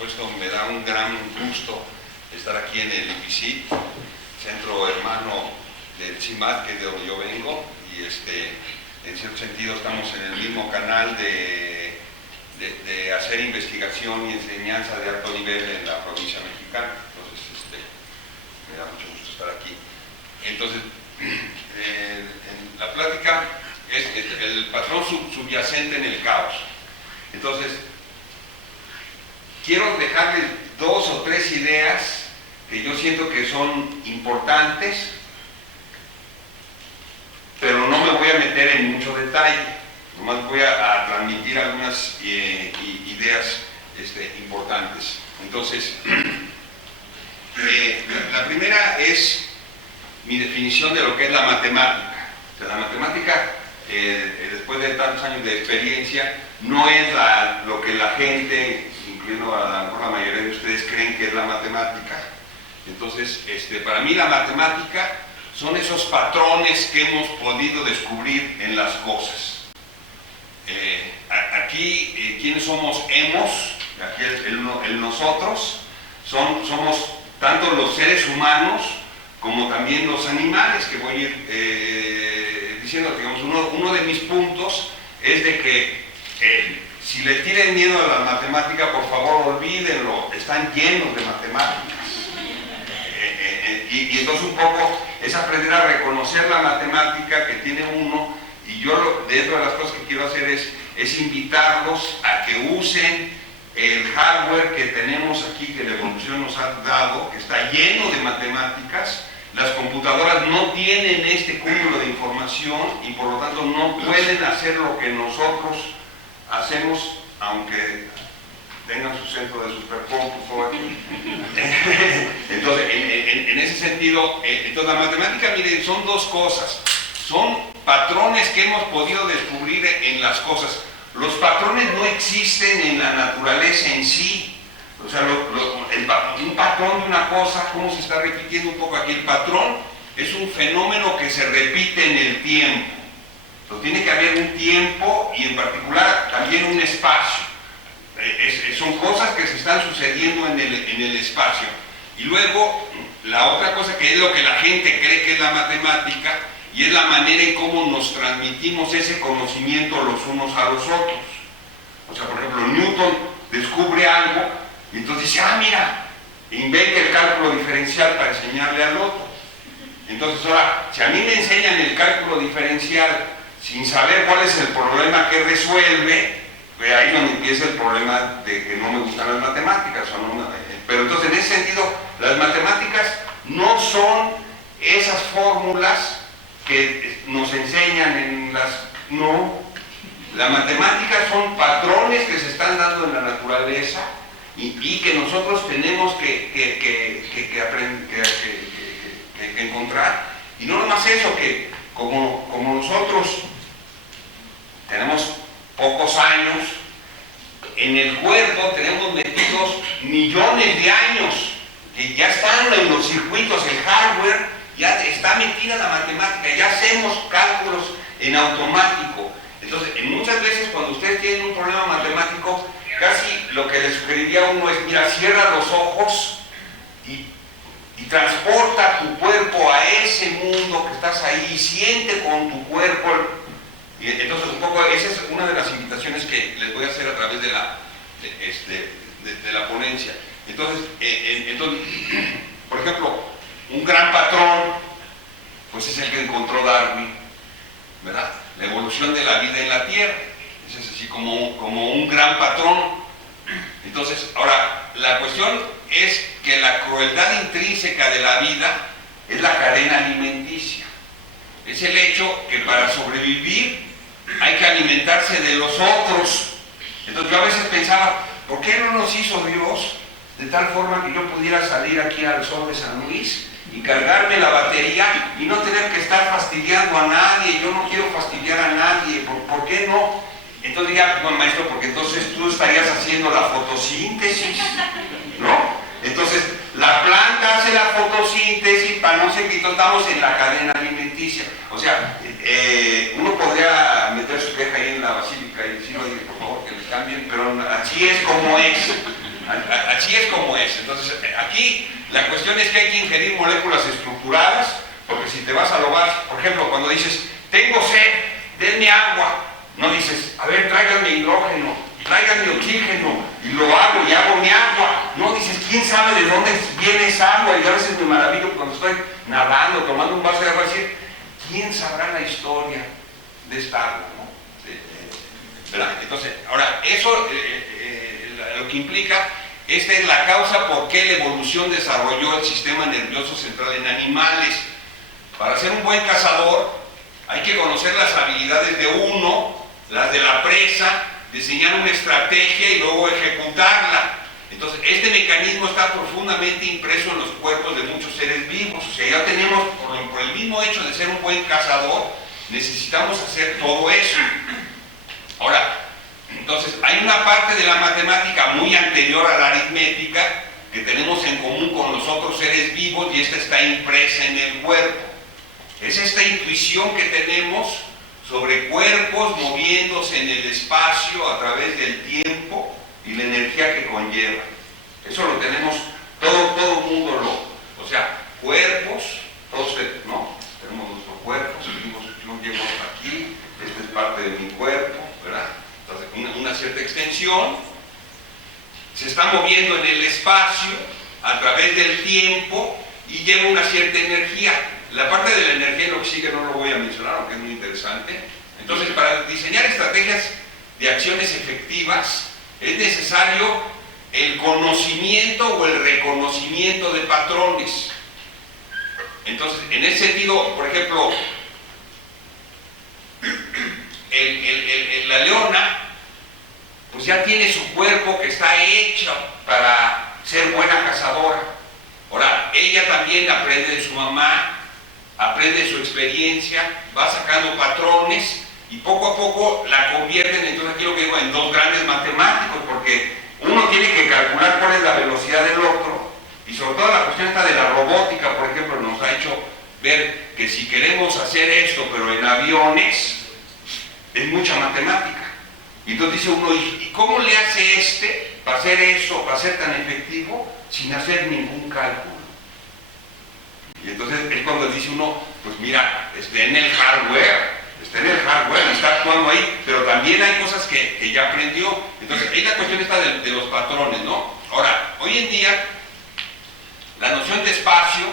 supuesto me da un gran gusto estar aquí en el IPC, centro hermano del CIMAT, que es de donde yo vengo, y en cierto sentido estamos en el mismo canal de hacer investigación y enseñanza de alto nivel en la provincia mexicana. Entonces, me da mucho gusto estar aquí. Entonces, en la plática es el patrón subyacente en el caos. Entonces, quiero dejarles 2 o 3 ideas que yo siento que son importantes, pero no me voy a meter en mucho detalle, nomás voy a transmitir algunas ideas importantes. Entonces, la primera es mi definición de lo que es la matemática. O sea, la matemática, después de tantos años de experiencia, no es lo que la gente, incluyendo a la mayoría de ustedes, creen que es la matemática. Entonces, para mí la matemática son esos patrones que hemos podido descubrir en las cosas. Aquí, ¿quiénes somos hemos? Aquí el nosotros, somos tanto los seres humanos como también los animales, que voy a ir diciendo. Digamos, uno de mis puntos es de que si le tienen miedo a la matemática, por favor olvídenlo, están llenos de matemáticas. Y entonces un poco es aprender a reconocer la matemática que tiene uno, y yo dentro de las cosas que quiero hacer es invitarlos a que usen el hardware que tenemos aquí, que la evolución nos ha dado, que está lleno de matemáticas. Las computadoras no tienen este cúmulo de información y por lo tanto no pueden hacer lo que nosotros hacemos, aunque tengan su centro de supercómputo aquí. Entonces, en ese sentido, entonces la matemática, miren, son 2 cosas. Son patrones que hemos podido descubrir en las cosas. Los patrones no existen en la naturaleza en sí. O sea, un patrón de una cosa, ¿cómo se está repitiendo un poco aquí? El patrón es un fenómeno que se repite en el tiempo. Entonces, tiene que haber un tiempo y en particular también un espacio. Son cosas que se están sucediendo en el espacio. Y luego, la otra cosa que es lo que la gente cree que es la matemática, y es la manera en cómo nos transmitimos ese conocimiento los unos a los otros. O sea, por ejemplo, Newton descubre algo y entonces dice, mira, inventa el cálculo diferencial para enseñarle al otro. Entonces ahora, si a mí me enseñan el cálculo diferencial sin saber cuál es el problema que resuelve, pues ahí es donde empieza el problema de que no me gustan las matemáticas. Pero entonces, en ese sentido, las matemáticas no son esas fórmulas que nos enseñan en las... No, la matemática son patrones que se están dando en la naturaleza y que nosotros tenemos que encontrar. Y no nomás eso, que como nosotros tenemos pocos años, en el cuerpo tenemos metidos millones de años, que ya están en los circuitos, el hardware, ya está metida la matemática, ya hacemos cálculos en automático. Entonces, muchas veces cuando ustedes tienen un problema matemático, casi lo que les sugeriría a uno es, mira, cierra los ojos y transporta tu cuerpo a ese mundo que estás ahí, y siente con tu cuerpo. Y entonces, un poco, esa es una de las invitaciones que les voy a hacer a través de la ponencia. Entonces, por ejemplo, un gran patrón, pues es el que encontró Darwin, ¿verdad? La evolución de la vida en la Tierra. Ese es así como un gran patrón. Entonces, ahora, la cuestión es que la crueldad intrínseca de la vida es la cadena alimenticia. Es el hecho que para sobrevivir hay que alimentarse de los otros. Entonces, yo a veces pensaba, ¿por qué no nos hizo Dios de tal forma que yo pudiera salir aquí al sol de San Luis y cargarme la batería y no tener que estar fastidiando a nadie? Yo no quiero fastidiar a nadie, ¿por qué no? Entonces ya, bueno, maestro, porque entonces tú estarías haciendo la fotosíntesis, ¿no? Entonces la planta hace la fotosíntesis para no sé qué, estamos en la cadena alimenticia. O sea, uno podría meter su queja ahí en la basílica y decir, oye, por favor, que les cambien, pero así es como es. Así es como es. Entonces, aquí la cuestión es que hay que ingerir moléculas estructuradas, porque si te vas a lo básico, por ejemplo, cuando dices, tengo sed, denme agua, no dices, a ver, tráiganme hidrógeno, tráiganme oxígeno, y lo hago y hago mi agua. No dices, ¿quién sabe de dónde viene esa agua? Y a veces me maravillo cuando estoy nadando, tomando un vaso de agua, decir, ¿quién sabrá la historia de esta agua? ¿No? ¿Verdad? Entonces, ahora, eso lo que implica, esta es la causa por qué la evolución desarrolló el sistema nervioso central en animales. Para ser un buen cazador, hay que conocer las habilidades de uno, las de la presa, diseñar una estrategia y luego ejecutarla. Entonces, este mecanismo está profundamente impreso en los cuerpos de muchos seres vivos. O sea, ya tenemos, por el mismo hecho de ser un buen cazador, necesitamos hacer todo eso. Ahora, entonces, hay una parte de la matemática muy anterior a la aritmética que tenemos en común con los otros seres vivos y esta está impresa en el cuerpo. Es esta intuición que tenemos sobre cuerpos moviéndose en el espacio a través del tiempo y la energía que conlleva. Eso lo tenemos, todo el mundo o sea, cuerpos, todos, ¿no? Tenemos nuestros cuerpos, yo llego aquí, esta es parte de mi cuerpo, ¿verdad? Entonces, una cierta extensión se está moviendo en el espacio a través del tiempo y lleva una cierta energía. La parte de la energía y el oxígeno no lo voy a mencionar, aunque es muy interesante. Entonces, para diseñar estrategias de acciones efectivas, es necesario el conocimiento o el reconocimiento de patrones. Entonces, en ese sentido, por ejemplo, la leona, pues ya tiene su cuerpo que está hecho para ser buena cazadora. Ahora, ella también aprende de su mamá, aprende de su experiencia, va sacando patrones y poco a poco la convierten, entonces aquí lo que digo, en dos grandes matemáticos, porque uno tiene que calcular cuál es la velocidad del otro, y sobre todo la cuestión esta de la robótica, por ejemplo, nos ha hecho ver que si queremos hacer esto, pero en aviones, es mucha matemática. Y entonces dice uno, ¿y cómo le hace para hacer eso, para ser tan efectivo, sin hacer ningún cálculo? Y entonces es cuando dice uno, pues mira, está en el hardware, está actuando ahí, pero también hay cosas que ya aprendió. Entonces, ahí la cuestión está de los patrones, ¿no? Ahora, hoy en día, la noción de espacio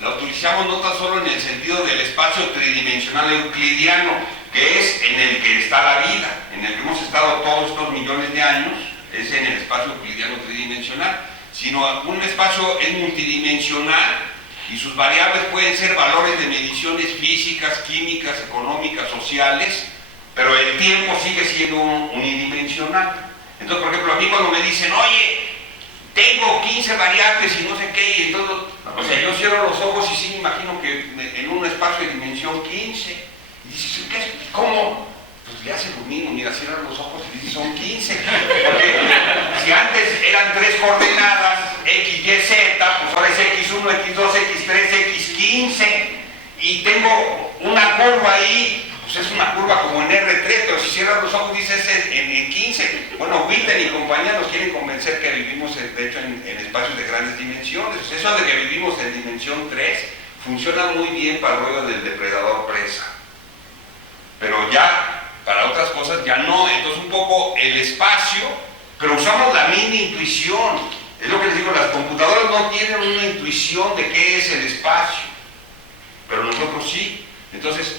la utilizamos no tan solo en el sentido del espacio tridimensional euclidiano, que es en el que está la vida, en el que hemos estado todos estos millones de años, es en el espacio euclidiano tridimensional, sino un espacio es multidimensional y sus variables pueden ser valores de mediciones físicas, químicas, económicas, sociales, pero el tiempo sigue siendo unidimensional. Entonces, por ejemplo, a mí cuando me dicen, oye, tengo 15 variables y no sé qué, y entonces, o sea, yo cierro los ojos y sí me imagino que en un espacio de dimensión 15, y dices, ¿qué? ¿Cómo? Pues le hace lo mismo, mira, cierra los ojos y dices, son 15. Porque si antes eran 3 coordenadas, X, Y, Z, pues ahora es X1, X2, X3, X15, y tengo una curva ahí, pues es una curva como en R3, pero si cierras los ojos dices en 15. Bueno, Witten y compañía nos quieren convencer que vivimos, de hecho, en espacios de grandes dimensiones. Eso de que vivimos en dimensión 3 funciona muy bien para el rollo del depredador-presa. Pero ya, para otras cosas ya no. Entonces un poco el espacio, pero usamos la misma intuición. Es lo que les digo, las computadoras no tienen una intuición de qué es el espacio, pero nosotros sí. Entonces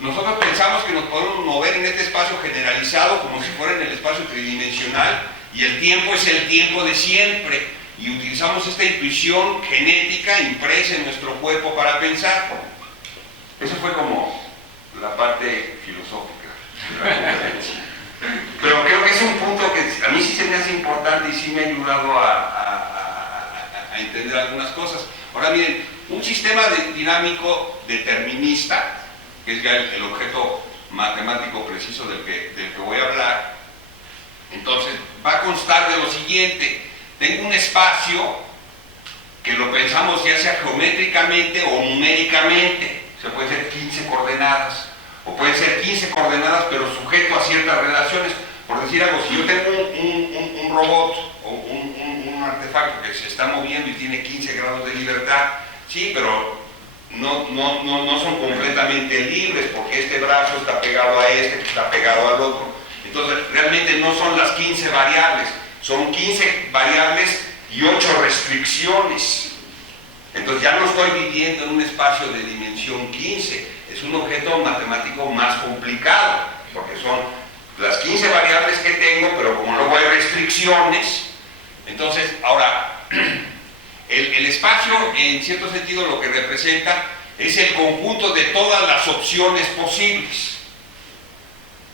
nosotros pensamos que nos podemos mover en este espacio generalizado como si fuera en el espacio tridimensional, y el tiempo es el tiempo de siempre, y utilizamos esta intuición genética impresa en nuestro cuerpo para pensar. Eso fue como la parte filosófica de la conferencia. Pero creo que es un punto que a mí sí se me hace importante y sí me ha ayudado a entender algunas cosas. Ahora miren, un sistema dinámico determinista, que es ya el objeto matemático preciso del que voy a hablar, entonces va a constar de lo siguiente: tengo un espacio que lo pensamos ya sea geométricamente o numéricamente, o sea, puede ser 15 coordenadas, o pueden ser 15 coordenadas pero sujeto a ciertas relaciones. Por decir algo, si yo tengo un robot o un un artefacto que se está moviendo y tiene 15 grados de libertad, sí, pero no son completamente libres, porque este brazo está pegado a este, que está pegado al otro. Entonces, realmente no son las 15 variables, son 15 variables y 8 restricciones. Entonces ya no estoy viviendo en un espacio de dimensión 15, es un objeto matemático más complicado, porque son las 15 variables que tengo, pero como luego hay restricciones, entonces, ahora, el espacio, en cierto sentido, lo que representa es el conjunto de todas las opciones posibles.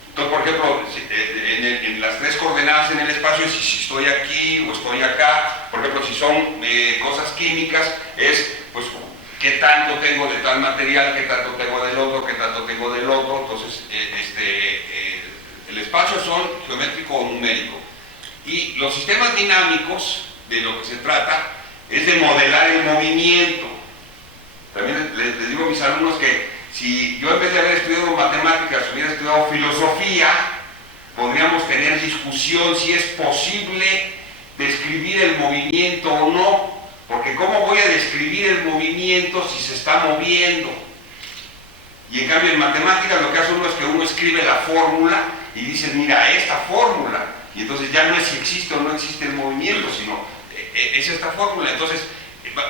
Entonces, por ejemplo, en las tres coordenadas en el espacio, si estoy aquí o estoy acá, por ejemplo, si son cosas químicas, es, pues, qué tanto tengo de tal material, qué tanto tengo del otro, qué tanto tengo del otro. Entonces, el espacio son geométrico o numérico. Y los sistemas dinámicos, de lo que se trata, es de modelar el movimiento. También les digo a mis alumnos que si yo en vez de haber estudiado matemáticas hubiera estudiado filosofía, podríamos tener discusión si es posible describir el movimiento o no, porque ¿cómo voy a describir el movimiento si se está moviendo? Y en cambio en matemáticas lo que hace uno es que uno escribe la fórmula y dice, mira, esta fórmula, y entonces ya no es si existe o no existe el movimiento, sino es esta fórmula. Entonces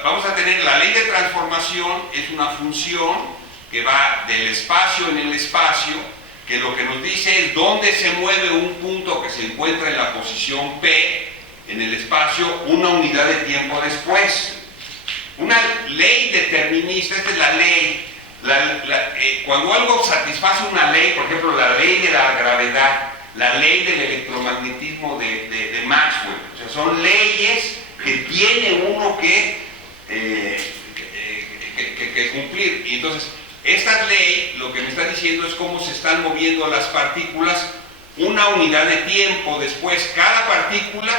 vamos a tener la ley de transformación, es una función que va del espacio en el espacio, que lo que nos dice es dónde se mueve un punto que se encuentra en la posición P en el espacio una unidad de tiempo después. Una ley determinista, esta es la ley. Cuando algo satisface una ley, por ejemplo la ley de la gravedad, la ley del electromagnetismo de Maxwell, o sea, son leyes que tiene uno que cumplir. Y entonces, esta ley lo que me está diciendo es cómo se están moviendo las partículas una unidad de tiempo después. Cada partícula,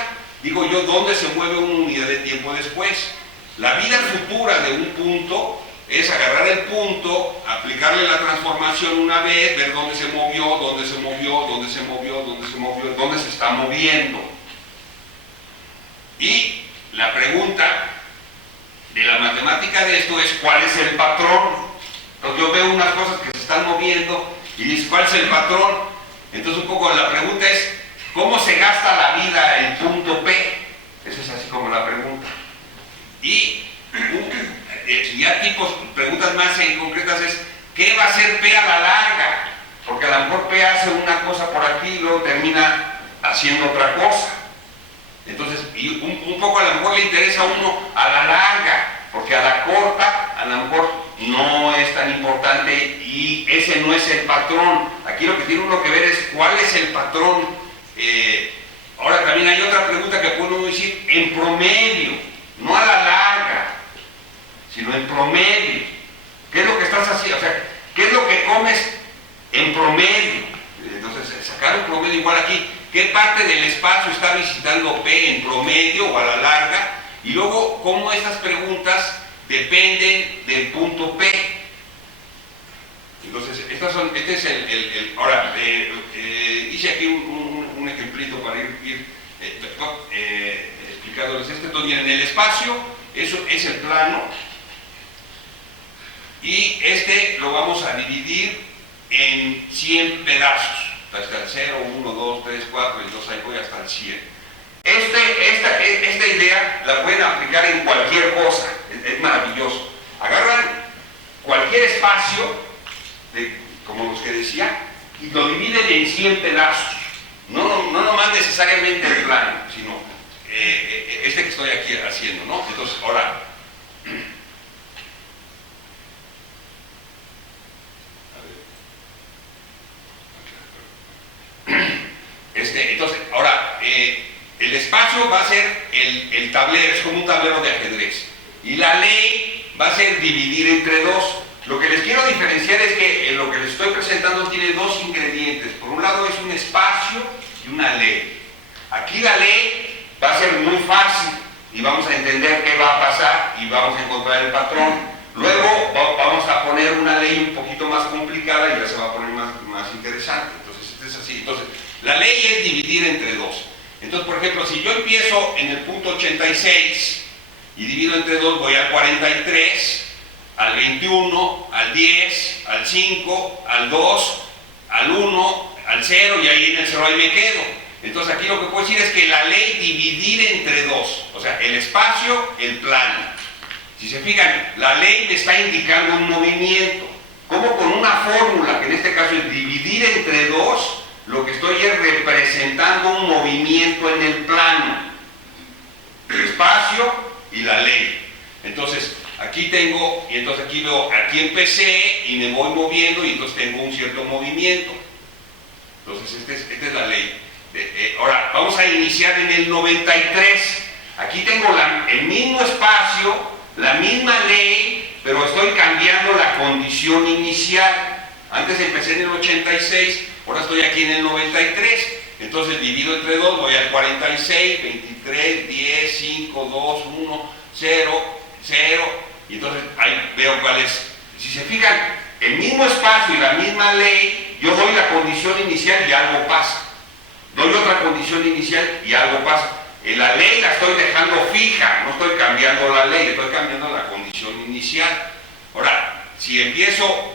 digo yo, ¿dónde se mueve una unidad de tiempo después? La vida futura de un punto es agarrar el punto, aplicarle la transformación una vez, ver dónde se movió, dónde se movió, dónde se movió, dónde se movió, dónde se está moviendo. Y la pregunta de la matemática de esto es ¿cuál es el patrón? Entonces yo veo unas cosas que se están moviendo y dices ¿cuál es el patrón? Entonces un poco la pregunta es ¿cómo se gasta la vida el punto P? Esa es así como la pregunta. Y ya tipos, preguntas más concretas es ¿qué va a hacer P a la larga? Porque a lo mejor P hace una cosa por aquí y luego termina haciendo otra cosa. Entonces, y un poco a lo mejor le interesa a uno a la larga, porque a la corta a lo mejor no es tan importante y ese no es el patrón. Aquí lo que tiene uno que ver es cuál es el patrón. Ahora también hay otra pregunta que puede uno decir en promedio, no a la larga, sino en promedio. ¿Qué es lo que estás haciendo? O sea, ¿qué es lo que comes en promedio? Entonces, sacar un promedio igual aquí. ¿Qué parte del espacio está visitando P en promedio o a la larga? Y luego, ¿cómo estas preguntas dependen del punto P? Entonces, este es ahora, hice aquí un ejemplito para ir explicándoles esto. Entonces, en el espacio, eso es el plano, y este lo vamos a dividir en 100 pedazos. Hasta el 0, 1, 2, 3, 4, y entonces ahí voy hasta el 100. Esta idea la pueden aplicar en cualquier cosa, es maravilloso. Agarran cualquier espacio, como los que decía, y lo dividen en 100 pedazos. No nomás necesariamente el plano, sino este que estoy aquí haciendo, ¿no? Entonces, ahora, entonces, ahora, el espacio va a ser el tablero, es como un tablero de ajedrez. Y la ley va a ser dividir entre dos. Lo que les quiero diferenciar es que lo que les estoy presentando tiene dos ingredientes. Por un lado es un espacio y una ley. Aquí la ley va a ser muy fácil y vamos a entender qué va a pasar y vamos a encontrar el patrón. Luego vamos a poner una ley un poquito más complicada y ya se va a poner más interesante. Entonces, es así. Entonces, la ley es dividir entre dos. Entonces, por ejemplo, si yo empiezo en el punto 86 y divido entre 2, voy al 43, al 21, al 10, al 5, al 2, al 1, al 0, y ahí en el 0 ahí me quedo. Entonces aquí lo que puedo decir es que la ley dividir entre 2, o sea, el espacio, el plano. Si se fijan, la ley me está indicando un movimiento. Como con una fórmula, que en este caso es dividir entre 2, lo que estoy es representando un movimiento en el plano. El espacio y la ley. Entonces, aquí tengo, y entonces aquí veo, aquí empecé y me voy moviendo y entonces tengo un cierto movimiento. Entonces, esta es la ley. Ahora, vamos a iniciar en el 93. Aquí tengo el mismo espacio, la misma ley, pero estoy cambiando la condición inicial. Antes empecé en el 86, ahora estoy aquí en el 93. Entonces divido entre 2, voy al 46, 23, 10, 5, 2, 1, 0, 0. Y entonces ahí veo cuál es. Si se fijan, el mismo espacio y la misma ley, yo doy la condición inicial y algo pasa. Doy otra condición inicial y algo pasa. La ley la estoy dejando fija, no estoy cambiando la ley, estoy cambiando la condición inicial. Ahora, si empiezo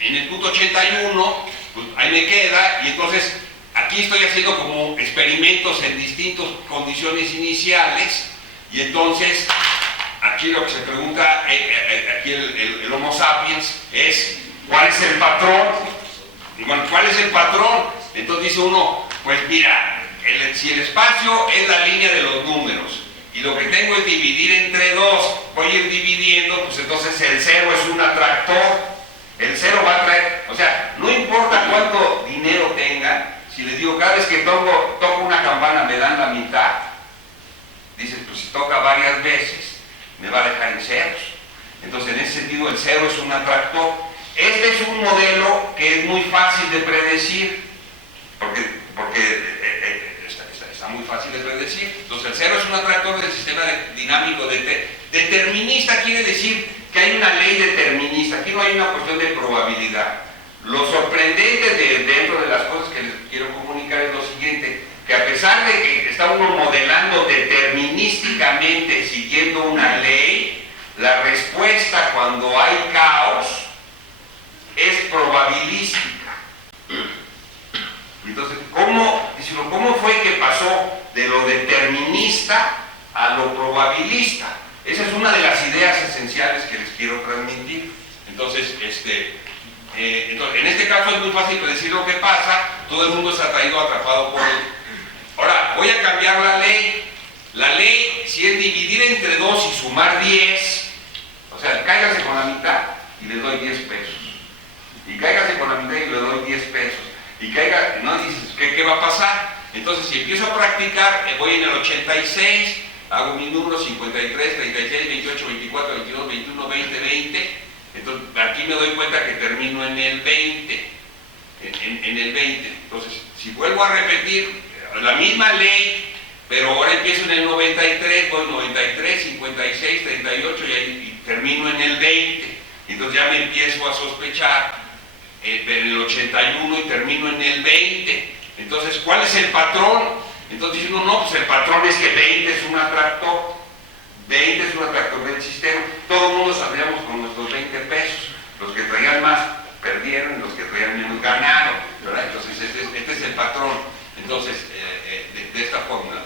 en el punto 81, pues ahí me queda, y entonces aquí estoy haciendo como experimentos en distintas condiciones iniciales, y entonces aquí lo que se pregunta, aquí el Homo sapiens, es ¿cuál es el patrón? Y bueno, ¿cuál es el patrón? Entonces dice uno, pues mira, si el espacio es la línea de los números, y lo que tengo es dividir entre 2, voy a ir dividiendo, pues entonces el 0 es un atractor. El 0 va a traer, o sea, no importa cuánto dinero tenga, si les digo, cada vez que toco una campana me dan la mitad, dices, pues si toca varias veces, me va a dejar en ceros. Entonces, en ese sentido, el 0 es un atractor. Este es un modelo que es muy fácil de predecir, porque está muy fácil de predecir. Entonces, el 0 es un atractor del sistema dinámico determinista, quiere decir que hay una ley determinista, aquí no hay una cuestión de probabilidad. Lo sorprendente dentro de las cosas que les quiero comunicar es lo siguiente, que a pesar de que está uno modelando determinísticamente siguiendo una ley, la respuesta cuando hay caos es probabilística. Entonces, ¿cómo fue que pasó de lo determinista a lo probabilista? Esa es una de las ideas esenciales que les quiero transmitir. Entonces, en este caso es muy fácil predecir lo que pasa, todo el mundo está atrapado por él. Ahora, voy a cambiar la ley. La ley, si es dividir entre 2 y sumar 10, o sea, cáigase con la mitad y le doy 10 pesos. Y cáigase con la mitad y le doy 10 pesos. Y caiga, no dices, ¿qué va a pasar? Entonces, si empiezo a practicar, voy en el 86, hago mis números 53, 36, 28, 24, 22, 21, 20, 20. Entonces, aquí me doy cuenta que termino en el 20. En el 20. Entonces, si vuelvo a repetir la misma ley, pero ahora empiezo en el 93, voy 93, 56, 38 y termino en el 20. Entonces ya me empiezo a sospechar en el 81 y termino en el 20. Entonces, ¿cuál es el patrón? Entonces dice uno, no, pues el patrón es que 20 es un atractor. 20 es un atractor del sistema. Todo el mundo saldríamos con nuestros 20 pesos. Los que traían más perdieron, los que traían menos ganaron, ¿verdad? Entonces este es el patrón. Entonces, de esta fórmula.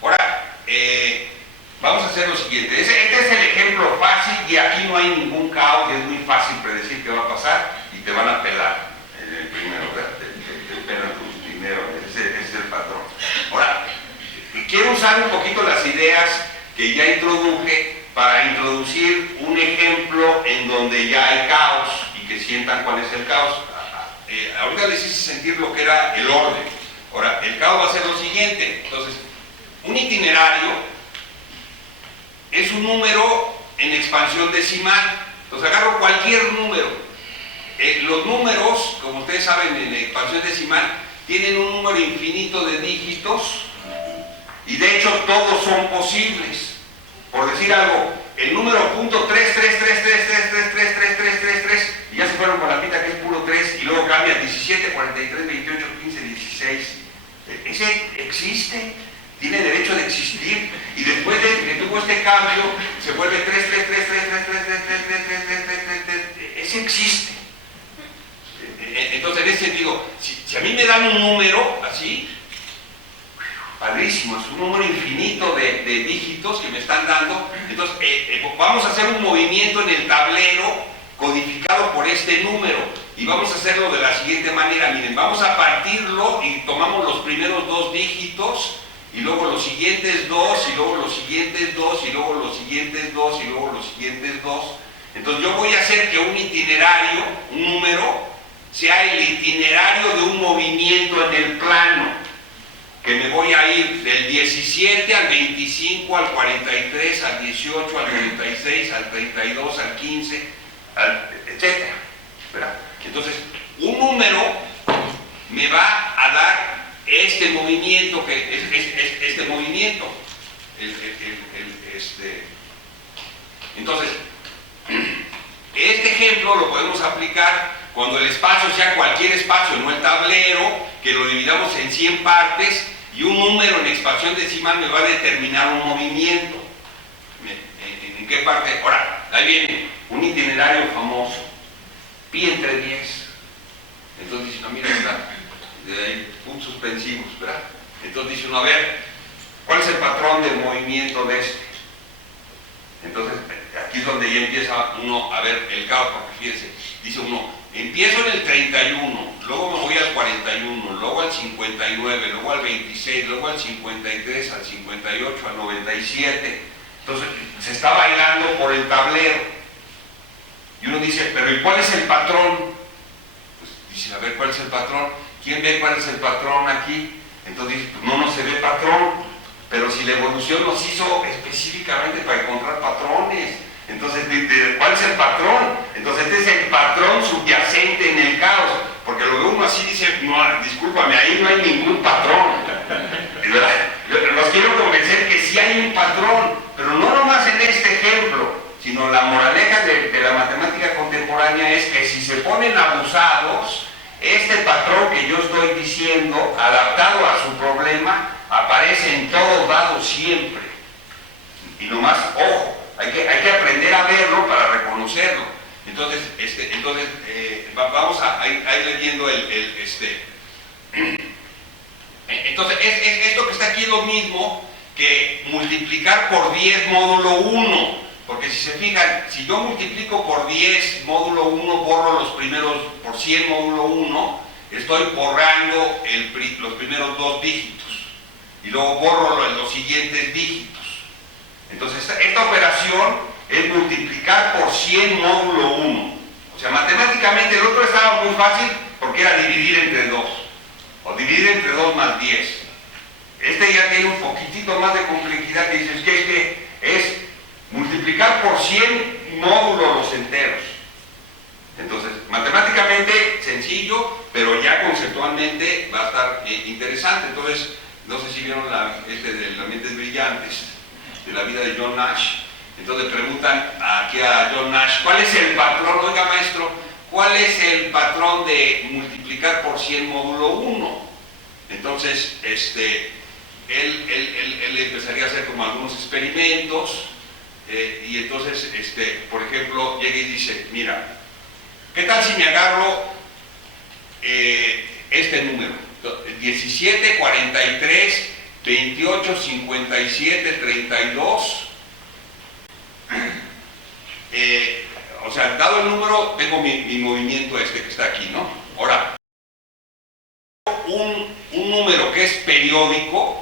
Ahora, vamos a hacer lo siguiente. Este es el ejemplo fácil y aquí no hay ningún caos y es muy fácil predecir qué va a pasar y te van a pelar primero, ¿verdad? Te pelan tu dinero, ese es el patrón. Ahora, quiero usar un poquito las ideas que ya introduje para introducir un ejemplo en donde ya hay caos y que sientan cuál es el caos. Ahorita les hice sentir lo que era el orden. Ahora, el caos va a ser lo siguiente. Entonces, un itinerario es un número en expansión decimal. Entonces, agarro cualquier número. Los números, como ustedes saben, en expansión decimal, tienen un número infinito de dígitos y de hecho todos son posibles. Por decir algo, el número .333333333 y ya se fueron con la pinta que es puro 3, y luego cambia 17, 43, 28, 15, 16. Ese existe, tiene derecho de existir, y después de que tuvo este cambio, se vuelve 3, 3, 3, 3, 3, 3, 3, 3, 3, 3, 3, 3, 3, ese existe. Entonces, en ese sentido, si a mí me dan un número así, padrísimo, es un número infinito de dígitos que me están dando, entonces vamos a hacer un movimiento en el tablero codificado por este número, y vamos a hacerlo de la siguiente manera. Miren, vamos a partirlo y tomamos los primeros 2 dígitos, y luego los siguientes 2, y luego los siguientes 2, y luego los siguientes 2, y luego los siguientes 2. Entonces yo voy a hacer que un itinerario, un número, sea el itinerario de un movimiento en el plano, que me voy a ir del 17 al 25, al 43, al 18, al 36, al 32, al 15, etc. ¿Verdad? Entonces, un número me va a dar este movimiento, que es este movimiento. Entonces, este ejemplo lo podemos aplicar cuando el espacio sea cualquier espacio, no el tablero, que lo dividamos en 100 partes, y un número en expansión decimal me va a determinar un movimiento. ¿En qué parte? Ahora, ahí viene un itinerario famoso, pi entre 10. Entonces dice, no, mira, está, de ahí, puntos suspensivos, ¿verdad? Entonces dice uno, a ver, ¿cuál es el patrón del movimiento de este? Entonces, aquí es donde ya empieza uno a ver el caos, porque fíjense, dice uno, empiezo en el 31, luego me voy al 41, luego al 59, luego al 26, luego al 53, al 58, al 97. Entonces, se está bailando por el tablero. Y uno dice, pero ¿y cuál es el patrón? Pues dice, a ver, ¿cuál es el patrón? ¿Quién ve cuál es el patrón aquí? Entonces dice, pues no se ve patrón, pero si la evolución nos hizo específicamente para encontrar patrones. Entonces, ¿cuál es el patrón? Entonces, este es el patrón subyacente en el caos, porque lo ve uno así dice, no, discúlpame, ahí no hay ningún patrón. Los quiero convencer que sí hay un patrón, pero no nomás en este ejemplo, sino la moraleja de la matemática contemporánea es que si se ponen abusados, este patrón que yo estoy diciendo, adaptado a su problema, aparece en todos lados siempre. Y nomás, ojo, hay que aprender a verlo para reconocerlo. Entonces, vamos a ir leyendo Entonces, esto que está aquí es lo mismo que multiplicar por 10 módulo 1. Porque si se fijan, si yo multiplico por 10 módulo 1, borro los primeros, por 100 módulo 1, estoy borrando los primeros 2 dígitos. Y luego borro los siguientes dígitos. Entonces, esta operación es multiplicar por 100 módulo 1. O sea, matemáticamente el otro estaba muy fácil porque era dividir entre 2. O dividir entre 2 más 10. Este ya tiene un poquitito más de complejidad que dices que es multiplicar por 100 módulos los enteros. Entonces, matemáticamente sencillo, pero ya conceptualmente va a estar interesante. Entonces, no sé si vieron de las mentes brillantes, de la vida de John Nash. Entonces preguntan aquí a John Nash, ¿cuál es el patrón? Oiga, maestro, ¿cuál es el patrón de multiplicar por 100 módulo 1? Entonces, él empezaría a hacer como algunos experimentos, y entonces, por ejemplo, llega y dice, mira, ¿qué tal si me agarro este número? 17, 43, 28, 57, 32. O sea, dado el número, tengo mi movimiento que está aquí, ¿no? Ahora, un número que es periódico,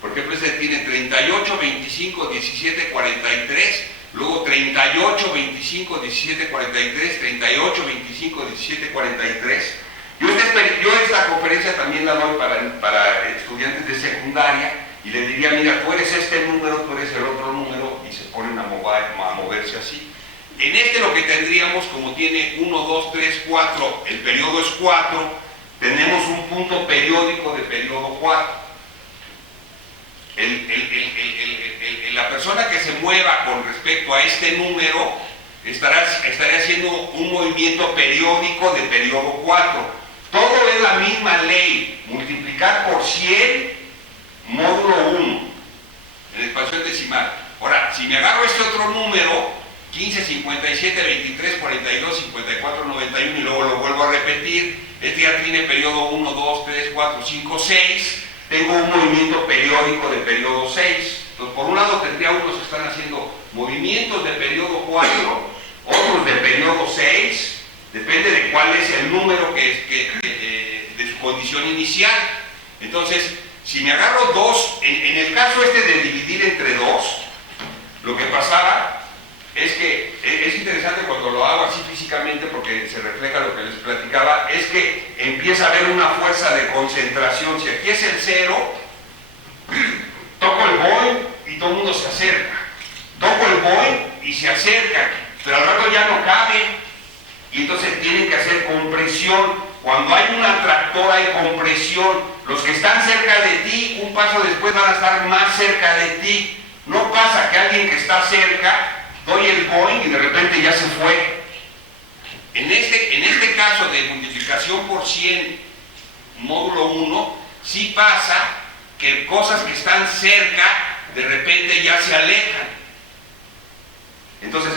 por ejemplo, tiene 38, 25, 17, 43, luego 38, 25, 17, 43, 38, 25, 17, 43. Yo esta conferencia también la doy para estudiantes de secundaria, y les diría, mira, tú eres este número, tú eres el otro número, y se ponen a moverse así. En lo que tendríamos, como tiene 1, 2, 3, 4, el periodo es 4, tenemos un punto periódico de periodo 4. La persona que se mueva con respecto a este número estaré haciendo un movimiento periódico de periodo 4. Todo es la misma ley, multiplicar por 100 módulo 1 en expansión decimal. Ahora, si me agarro este otro número, 15, 57, 23, 42, 54, 91, y luego lo vuelvo a repetir, este ya tiene periodo 1, 2, 3, 4, 5, 6, tengo un movimiento periódico de periodo 6. Entonces, por un lado tendría unos que están haciendo movimientos de periodo 4, otros de periodo 6, depende de cuál es el número de su condición inicial. Entonces, si me agarro 2, en el caso este de dividir entre 2, lo que pasaba es que, es interesante cuando lo hago así físicamente porque se refleja lo que les platicaba, es que empieza a haber una fuerza de concentración. Si aquí es el 0, toco el boing y todo el mundo se acerca. Toco el boing y se acerca, pero al rato ya no cabe y entonces tienen que hacer compresión. Cuando hay un atractor hay compresión. Los que están cerca de ti, un paso después van a estar más cerca de ti. No pasa que alguien que está cerca, doy el boing y de repente ya se fue. En este caso de multiplicación por 100 módulo 1, sí pasa que cosas que están cerca de repente ya se alejan. Entonces,